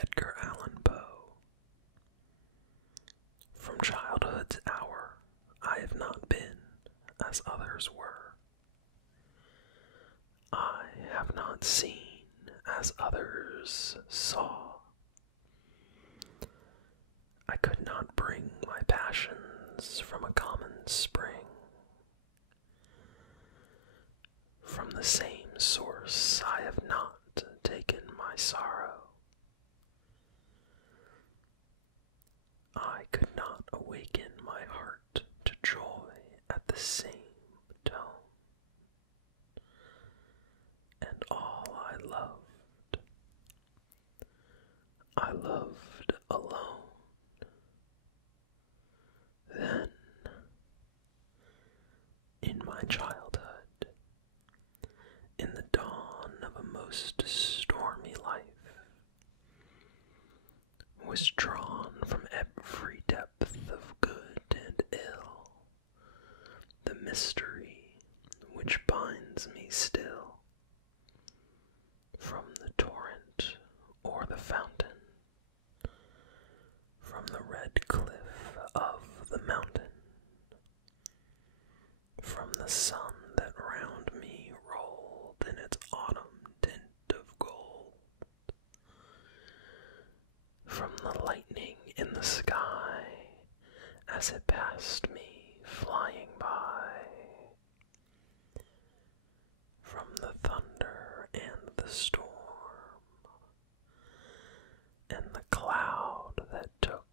Edgar Allan Poe. From childhood's hour, I have not been as others were. I have not seen as others saw. I could not bring my passions from a common spring. From the same source I have not taken my sorrow. I could not awaken my heart to joy at the same tone. And all I loved alone. Then, in my childhood, in the dawn of a most stormy life, was drawn from every depth of good and ill, the mystery which binds me still, from the torrent or the fountain, from the red cliff of the mountain, from the sun that round me rolled in its autumn tint of gold, from the lightning in the sky as it passed me flying by, from the thunder and the storm, and the cloud that took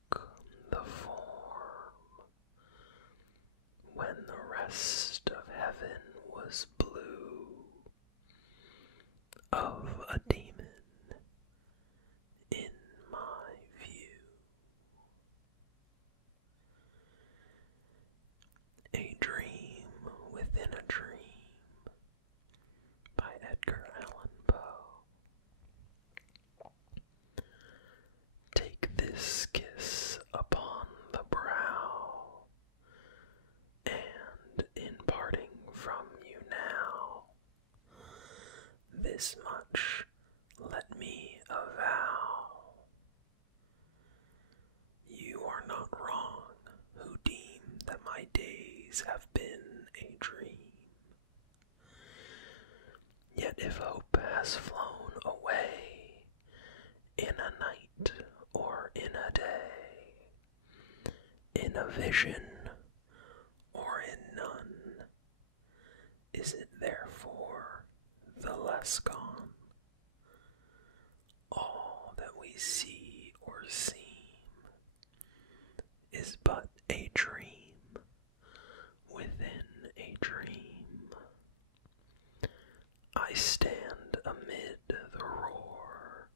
the form, when the rest of heaven was blue, of a demon in my view. A Dream Within a Dream by Edgar Allan Poe. Take this kiss upon the brow, and in parting from you now, this much let me avow. You are not wrong who deem that my days have been a dream. Yet if hope has flown away in a night or in a day, in a vision or in none, is it therefore the less gone? All that we see or seem is but a dream within a dream. I stand amid the roar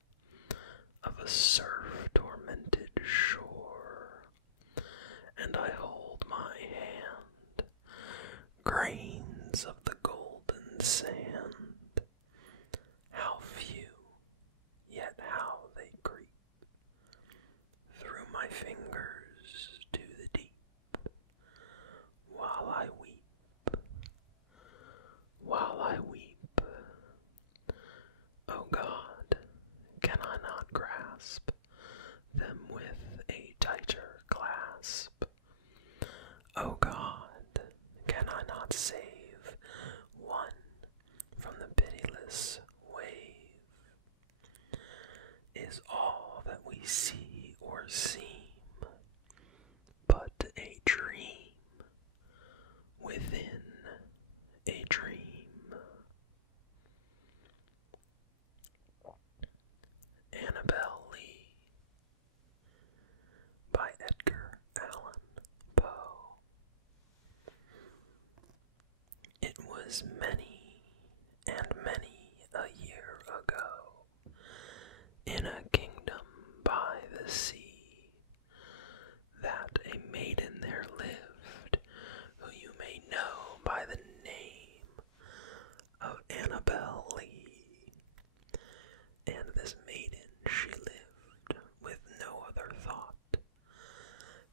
of a surf-tormented shore, and I hold my hand, grains of the golden sand. How few, yet how they creep through my fingers to the deep, while I weep, while I weep. Oh God, can I not grasp them with a tighter clasp? Oh God, can I not save one from the pitiless wave? Is all that we see or seem but a dream within a dream? Annabel Lee by Edgar Allan Poe. It was many and many a year ago, in a kingdom by the sea, that a maiden there lived, who you may know by the name of Annabel Lee. And this maiden, she lived with no other thought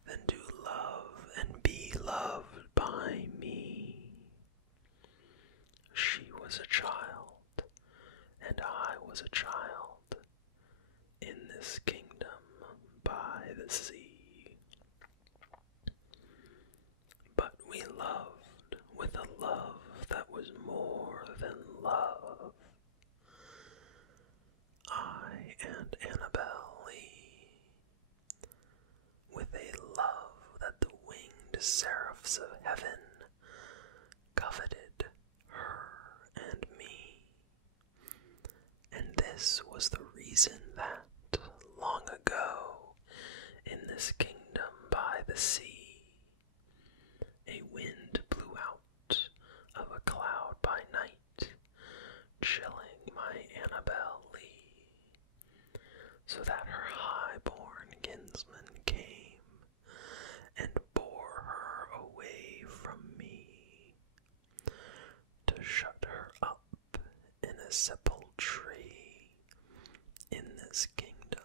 than to love and be loved by me. She was a child, and I was a child, in this kingdom by the sea. But we loved with a love that was more than love. I and Annabel Lee, with a love that the winged seraphs of heaven coveted her and me. And this was the reason that, long ago, in this kingdom by the sea, a wind blew out of a cloud by night, chilling my Annabel Lee, so that her high-born kinsman came and bore her away from me, to shut her up in a sepulchre in this kingdom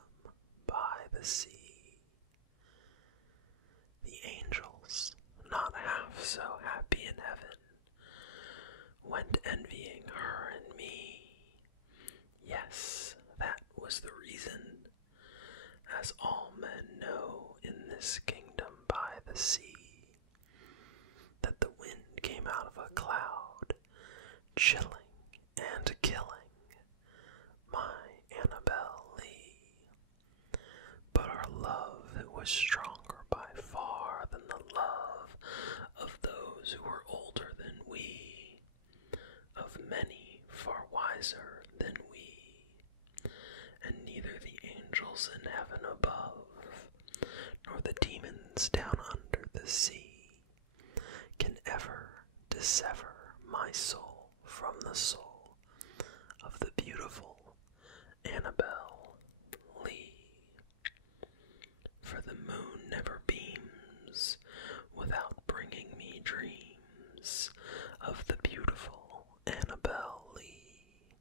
by the sea. The angels, not half so happy in heaven, went envying her and me. Yes, that was the reason, as all men know in this kingdom by the sea, that the wind came out of a cloud, chilling and killing my Annabel Lee. But our love, it was stronger by far than the love of those who were older than we, of many far wiser than we. And neither the angels in heaven above, nor the demons down under the sea, can ever dissever my soul from the soul of the beautiful Annabel Lee. For the moon never beams without bringing me dreams of the beautiful Annabel Lee.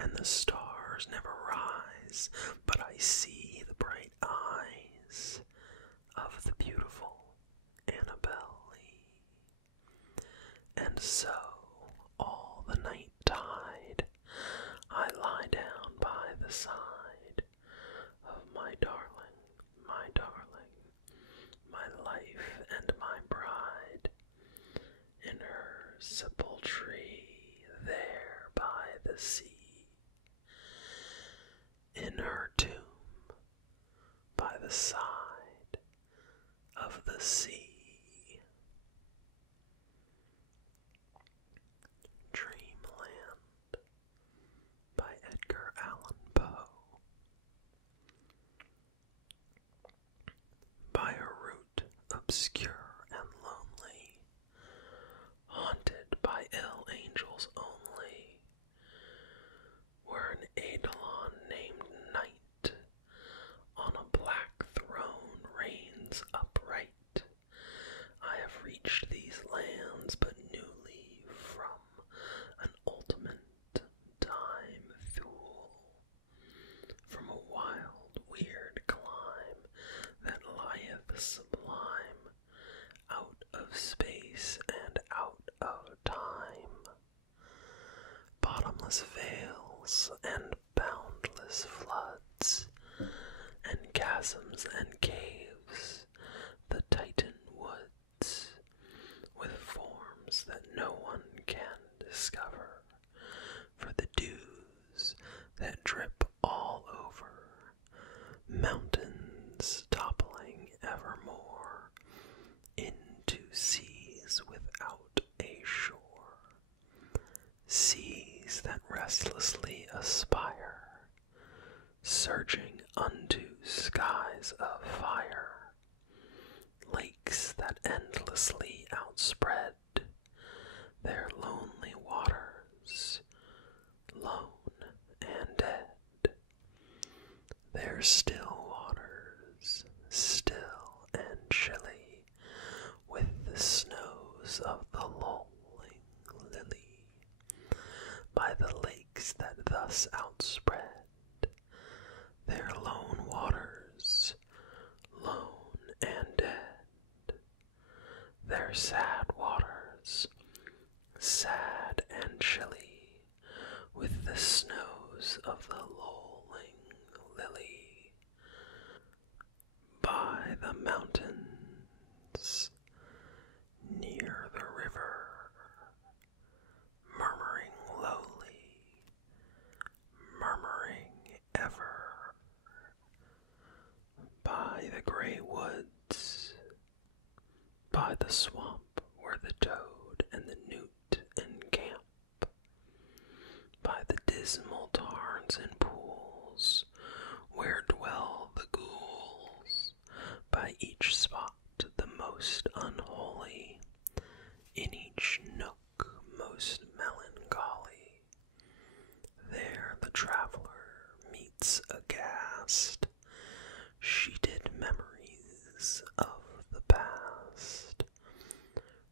And the stars never rise, but I see the bright eyes of the beautiful Annabel Lee. And so, all the night tide, I lie down by the side of my darling, my life and my bride, in her sepulchre there by the sea, in her tomb by the side of the sea. Dreamland by Edgar Allan Poe. By a route obscure and lonely, haunted by ill angels only, where an Eidolon named Night on a black throne reigns upright. I have reached these lands but newly from an ultimate time thule, from a wild, weird clime that lieth sublime, out of space and out of time. Bottomless vales and boundless floods, and chasms and caves, the Titan woods, with forms that no one can discover, for the dews that drip all over, mountains toppling evermore into seas without a shore, seas that restlessly aspire, surging unto skies of fire, lakes that endlessly outspread their lonely waters, lone and dead, their still waters, still and chilly, with the snows of the lolling lily, by the lakes that thus outspread their lone waters, lone and dead, their sad waters, sad and chilly, with the snows of the lolling lily. the swamp where the toad and the newt encamp, by the dismal tarns and pools where dwell the ghouls, by each spot the most unholy, in each nook most melancholy, there the traveler meets aghast sheeted memories of the past,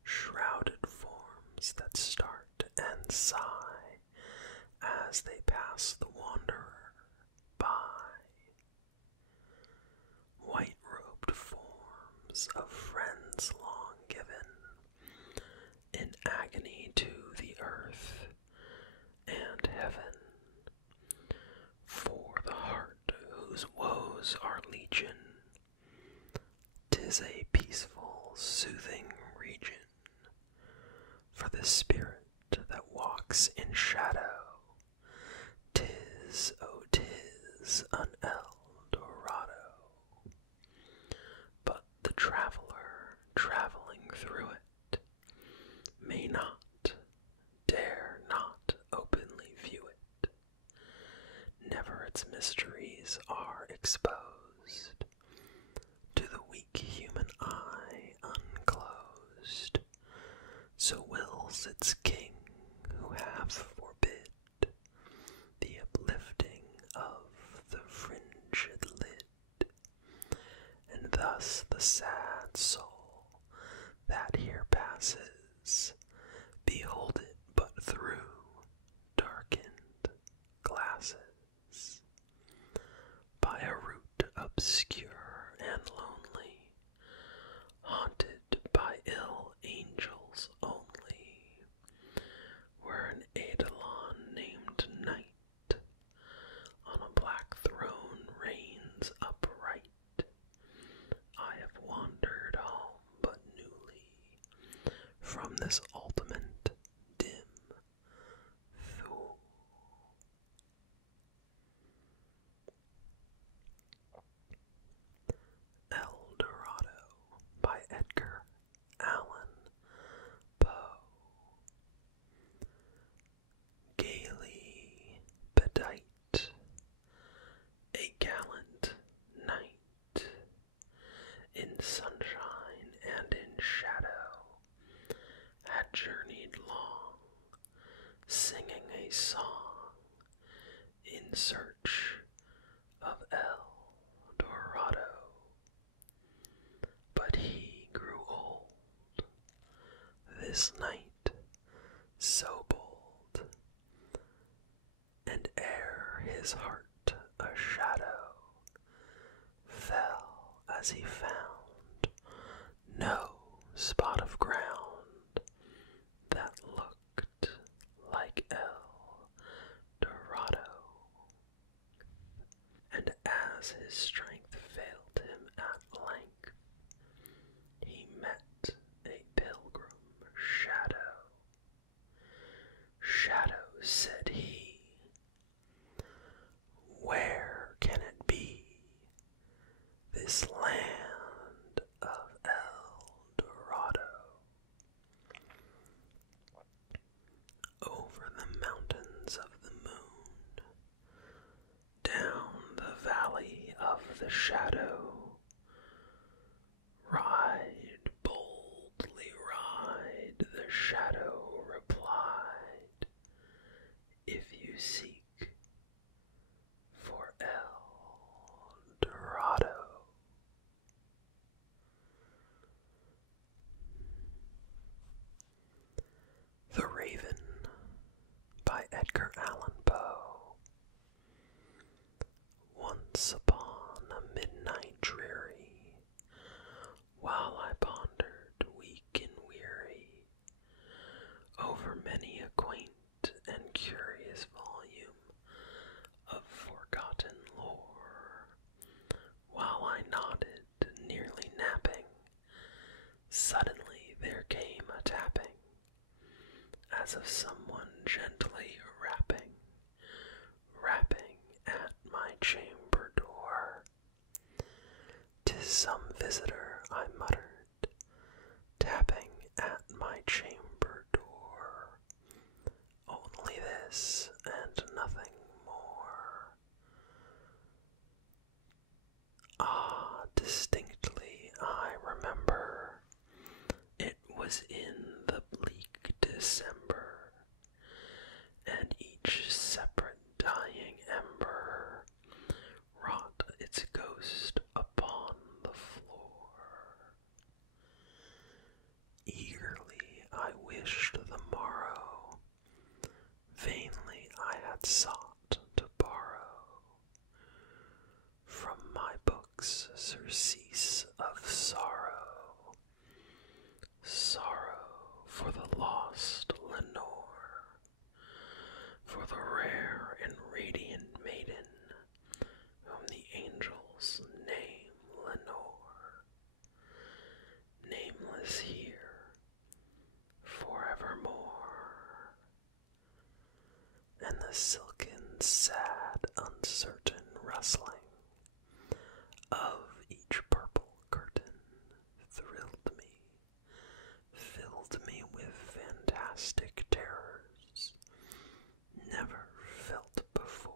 shrouded forms that start and sigh as they pass the wanderer by, white-robed forms of friends long given, in agony to the earth and heaven, for the heart whose woes are legion. 'Tis a peaceful, soothing region for the spirit that walks in shadow. 'Tis, oh 'tis an Eldorado. But the traveler traveling through it may not, dare not openly view it. Never its mysteries are exposed to the weak human eye unclosed. So wills its king who hath forbid the uplifting of the fringed lid, and thus the sad soul that here passes behold it but through darkened glasses, by a route obscure and lonely, haunted by ill angels only, where an Eidolon named Night on a black throne reigns upright. I have wandered home but newly from this ultimate dim Thule. Eldorado by Edgar Allan Poe. Gaily bedight, a gallant knight, in sunshine and in shadow, had journeyed long, singing a song in search of Eldorado. But he grew old, this night so bold, and ere his heart a shadow fell as he found no spot of ground that looked like Eldorado. And as his strength failed him at length, he met a pilgrim shadow. Shadow, said he, where can it be, this land of Eldorado? Over the mountains of the moon, down the valley of the shadow, ride, boldly ride, the shadow replied, if you seek for Eldorado. The Raven by Edgar Allan Poe. Once upon a midnight dreary, while I pondered weak and weary over many a quaint and curious volume of forgotten lore, while I nodded, nearly napping, suddenly there came a tapping, as of someone gently rapping at my chamber door. 'Tis some visitor, I muttered, tapping distinctly I remember it was in the bleak December, and each separate dying ember wrought its ghost upon the floor. Eagerly I wished the morrow, vainly I had sought to borrow from my books surcease of sorrow, sorrow for the lost Lenore, for the rare and radiant maiden whom the angels name Lenore, nameless here forevermore. And the silken, sad, uncertain rustling of each purple curtain thrilled me, filled me with fantastic terrors never felt before,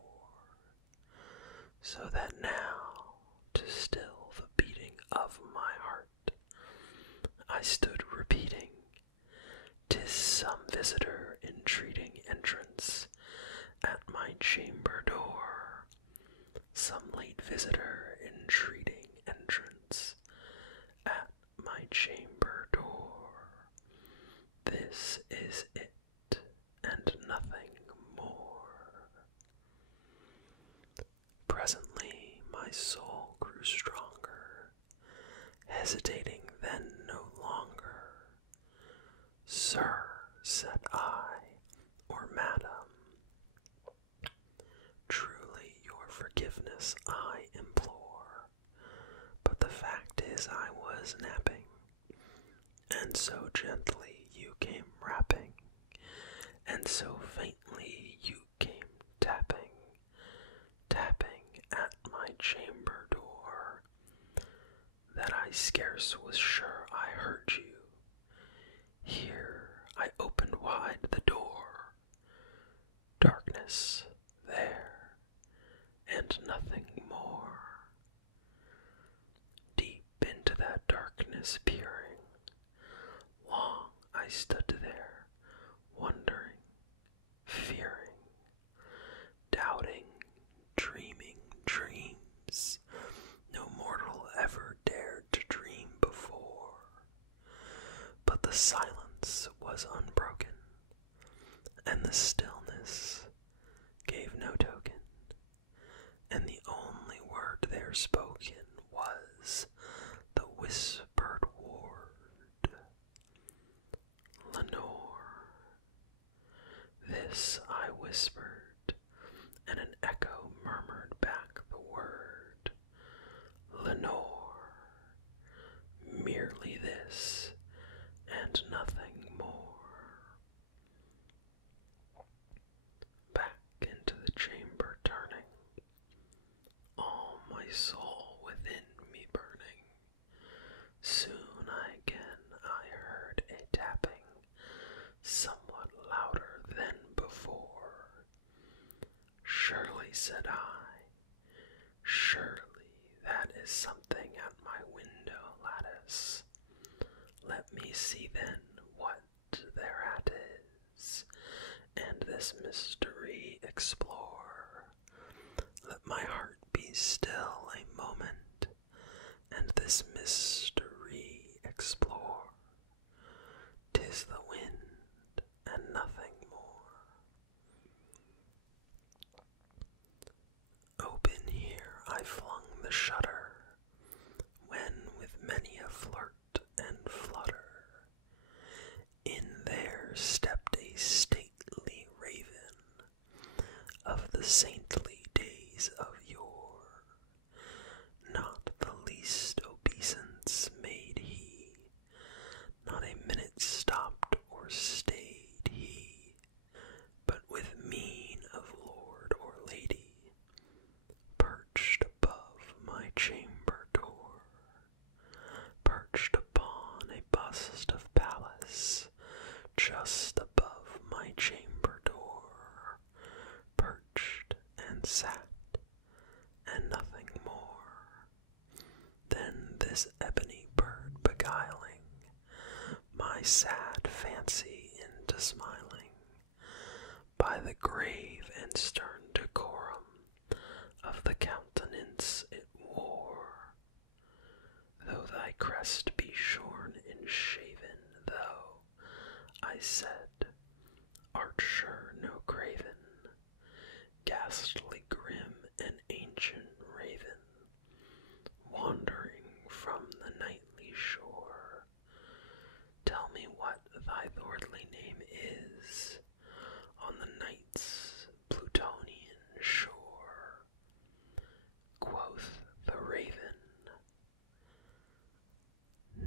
so that now, to still the beating of my heart, I stood repeating, "'Tis some visitor entreating entrance at my chamber door, some late visitor entreating entrance at my chamber door. This is it, and nothing more." Presently my soul grew stronger, hesitating then no longer. "Sir," said I, "or madam, truly your forgiveness I implore, but the fact is I was napping, and so gently you came rapping, and so faintly you came tapping, tapping at my chamber door, that I scarce was sure I heard you. Here I opened wide the door. Darkness there, and nothing more. Deep into that darkness peering, long I stood there, wondering, fearing, doubting, dreaming dreams no mortal ever dared to dream before. But the silence was unbroken, and the stillness gave no token, and the only word there spoken was the whispered word, "Lenore." This I whispered, and an echo murmured back the word, "Lenore." Merely this, and nothing more. Back into the chamber turning, all my soul within me burning, soon I heard a tapping, somewhat louder than before. "Surely," said I, "surely that is something at my window lattice. Let me see then what thereat is, and this mystery explore. Let my heart be still a moment, and this mystery explore. 'Tis the wind, and nothing more." Open here I flung the shutter, when with many a flirt and flutter, in there stepped a stately raven of the saintly days of yore. Not the least obeisance made he, not a minute stopped or stayed he, but with mien of lord or lady, perched above my chamber door, perched upon a bust of Pallas, just above my chamber door, perched and sat, and nothing more. Then this ebony bird beguiling my sad fancy into smiling, by the grave and stern decorum of the countenance it wore. Though thy crest be shorn and shaven, though, I said, art sure no craven, ghastly grim and ancient raven, wandering from the nightly shore. Tell me what thy lordly name is on the night's Plutonian shore. Quoth the raven,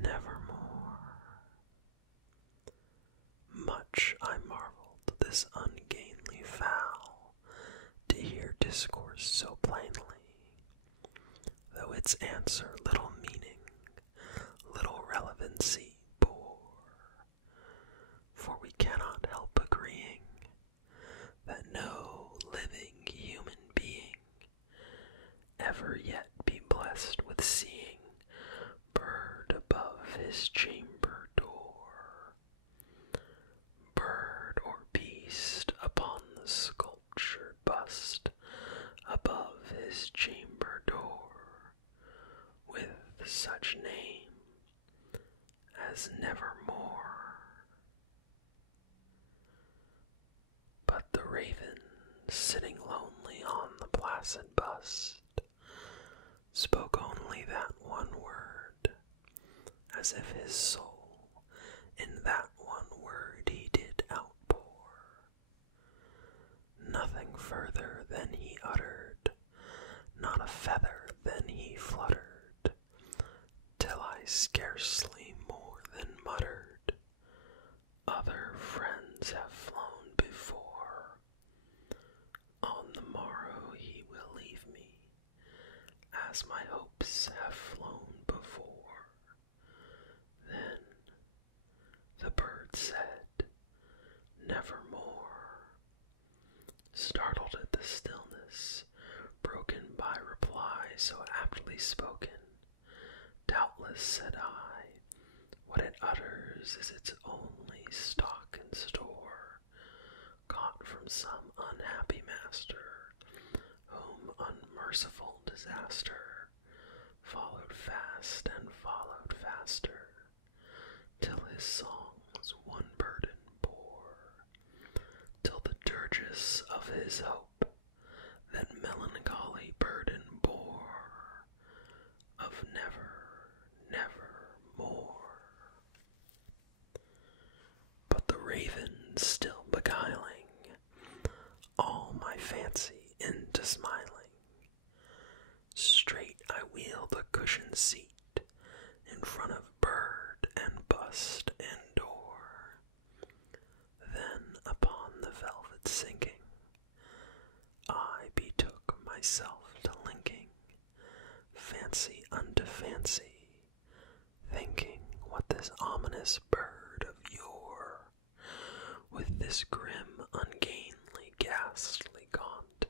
nevermore. Much I marveled this ungainly fowl to hear discourse so plainly, though its answer little meaning, little relevancy bore. For we cannot help agreeing that no living human being ever yet be blessed with seeing bird above his chamber door, bird or beast upon the sculptured bust above his chamber door, with such name as nevermore. But the raven, sitting lonely on the placid bust, spoke only that one word, as if his soul in that one word he did outpour. Nothing further than he uttered, not a feather than he fluttered, till I scarcely more than muttered, other friends have flown before, on the morrow he will leave me, as my hopes have flown before. Then the bird said, nevermore, startled at the stillness, broken by reply so aptly spoken. Doubtless, said I, what it utters is its only stock and store, caught from some unhappy master, whom unmerciful disaster followed fast and followed faster, till his songs one burden bore, till the dirges of his hope that melancholy burden bore, of never, never more. But the raven still beguiling all my fancy into smiling, straight I wheeled a cushioned seat in front of bird and bust and door. Then upon the velvet sinking, I betook myself to linking fancy unto fancy, thinking what this ominous bird of yore, with this grim, ungainly, ghastly gaunt,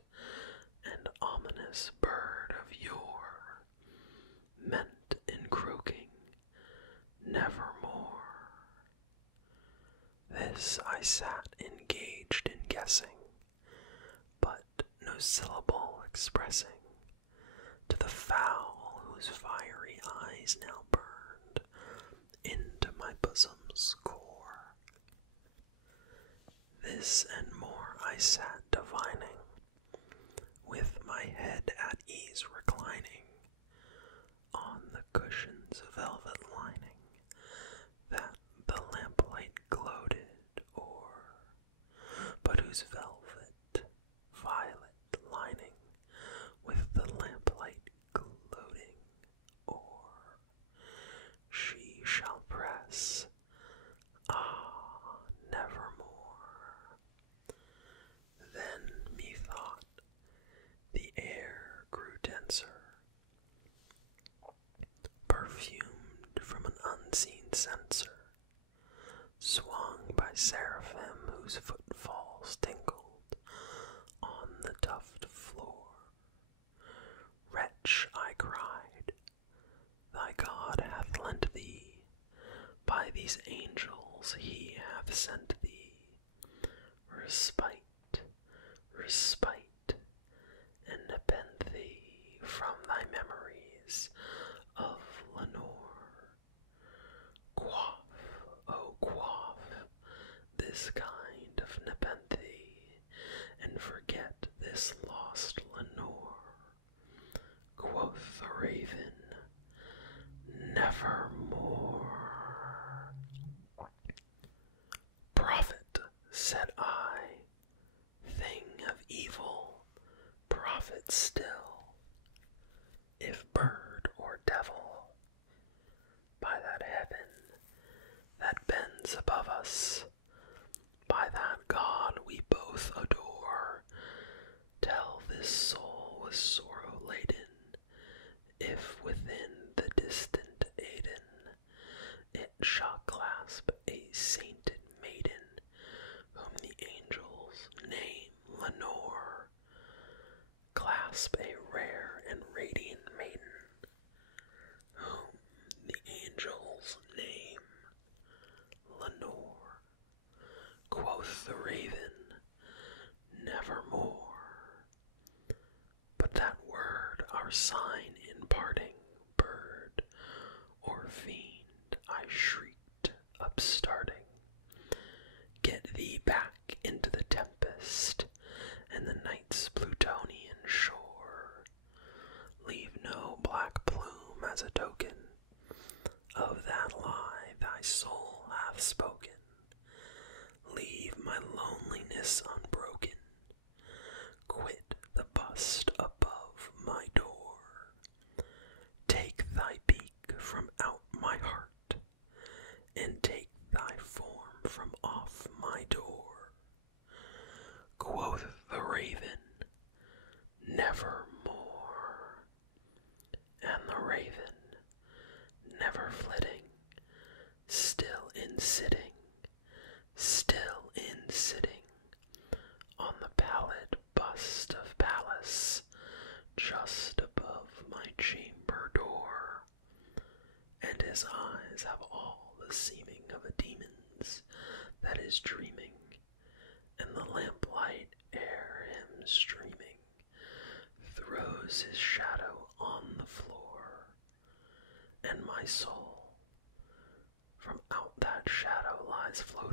and ominous bird of yore, meant in croaking nevermore. This I sat engaged in guessing, but no syllable expressing to the fowl whose fiery eyes now burned into my bosom's core. This and more I sat divining, with my head at ease reclining on the cushion's velvet lining that the lamplight gloated o'er, but whose velvet violet lining with the lamplight gloating o'er she shall press, ah, nevermore. Then methought the air grew denser, perfumed from an unseen censer, swung by seraphim whose footfalls tinkled on the tufted floor. Wretch, I cried, thy God these angels he hath sent thee, respite, respite, and nepenthe from thy memories of Lenore. Quaff, oh quaff, this kind of nepenthe, and forget this lost Lenore. Quoth the raven, nevermore. Prophet, said I, thing of evil, prophet still, if bird or devil, by that heaven that bends above us, by that God we both adore, tell this soul with sorrow laden, if within the distant Aden it shall clasp a sainted maiden, whom the angels name Lenore, clasp a rare and radiant maiden, whom the angels name Lenore. Quoth the raven, nevermore. But that word, our sign in parting, bird or fiend, I shrieked, upstarting. Get thee back into the tempest and the night's Plutonian shore. Leave no black plume as a token of that lie thy soul hath spoken. Leave my loneliness unbroken. Quit the bust above my door. Take thy beak from out my heart, and take thy form from off my door. Quoth the raven, nevermore. And the raven, never flitting, still in sitting, on the pallid bust of Pallas, just above my chamber door, and his eyes have all the seeming of a demon's that is dreaming, and the lamplight ere him streaming throws his shadow on the floor, and my soul from out that shadow lies floating